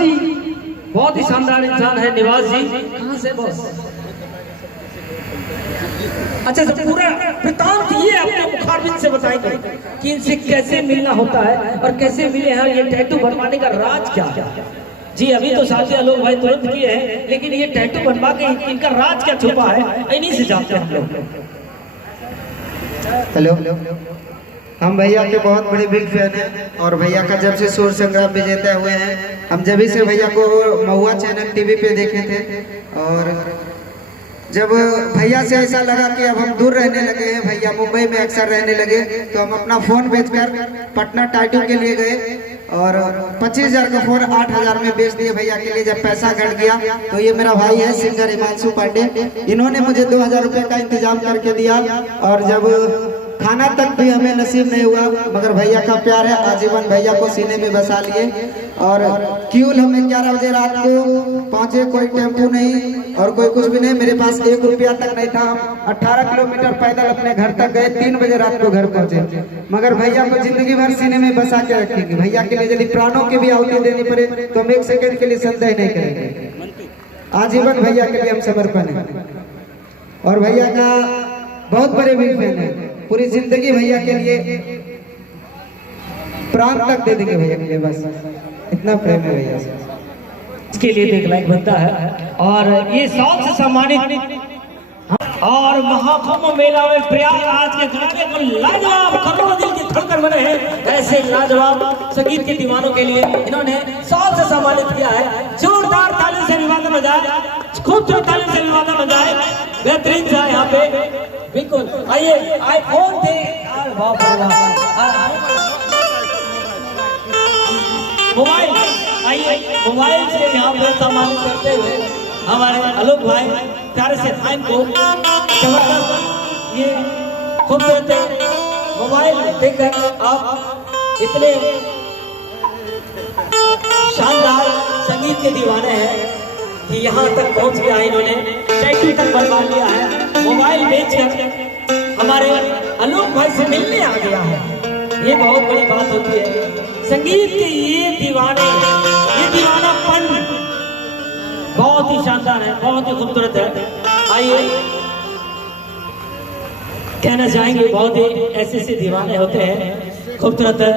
जी बहुत ही शानदार इंसान है। निवास जी कहाँ से बॉस? अच्छा तो पूरा वृतांत ये अपने मुखारबिन से बताएंगे कि इनसे कैसे मिलना होता है और कैसे मिले हैं, ये टैटू बनवाने का राज क्या है। जी अभी तो साथी आलोक भाई तुरंत किए हैं, लेकिन ये टैटू बनवा के इनका राज क्या छुपा है, इन्हीं से जानते हैं हम लोग। हेलो, हम भैया के बहुत बड़े बिग फैन हैं और भैया का जब से सूर संग्राम विजेता हुए हैं, हम जब से भैया को महुआ चैनल टीवी पे देखे थे। और जब भैया से ऐसा लगा कि अब हम दूर रहने लगे हैं, भैया मुंबई में अक्सर रहने लगे, तो हम अपना फ़ोन बेचकर पटना टैटू के लिए गए और 25,000 का फ़ोन 8,000 में बेच दिए भैया के लिए। जब पैसा घट गया तो ये मेरा भाई है सिंगर हिमांशु पांडे, इन्होंने मुझे 2,000 रुपये का इंतजाम करके दिया। और जब खाना तक भी हमें नसीब नहीं हुआ, मगर भैया का प्यार है, आजीवन भैया को सीने में बसा लिए। और क्यूल हमें 11 बजे रात को पहुंचे, कोई टेम्पू नहीं और कोई कुछ भी नहीं, मेरे पास 1 रुपया तक नहीं था। हम 18 किलोमीटर पैदल अपने घर तक गए, 3 बजे रात को घर पहुंचे। मगर भैया को जिंदगी भर सीने में बसा के रखेंगे। भैया के लिए यदि प्राणों की भी आहुति देनी पड़े तो हम 1 सेकंड के लिए संदेह नहीं करेंगे। आजीवन भैया के लिए हम समर्पण है। और भैया का बहुत बड़े बिग फैन है, पूरी जिंदगी भैया के लिए प्राण तक दे देंगे भैया के लिए, बस इतना प्रेम है भैया से। इसके लिए एक लाइक बनता है। और ये 100 से सम्मानित और महाकुंभ मेला में प्रयागराज के गाने को लाजवाब करोड़ों दिल की धड़कन बने हैं, ऐसे लाजवाब संगीत के दीवानों के लिए इन्होंने 100 से सम्मानित किया है। जोरदार ताली से अभिवादन बजाए, खूबसूरत ताली से अभिवादन बजाए, बेहतरीन सा यहाँ पे बिल्कुल। आइए आईफोन थे मोबाइल, आइए मोबाइल से यहाँ पर सम्मानित करते हुए हमारे आलोक भाई प्यारे से फाइन को जबरदस्त ये खूबसूरत मोबाइल देखकर आप इतने शानदार संगीत के दीवाने हैं कि यहाँ तक पहुँच गया है, इन्होंने टैटू तक बनवा लिया है, मोबाइल बेचकर हमारे आलोक भाई से मिलने आ गया है। ये बहुत बड़ी बात होती है संगीत के, ये दीवानापन बहुत ही शानदार है, बहुत ही खूबसूरत है। आइए कहना चाहेंगे बहुत ही ऐसे दीवाने होते हैं खूबसूरत है।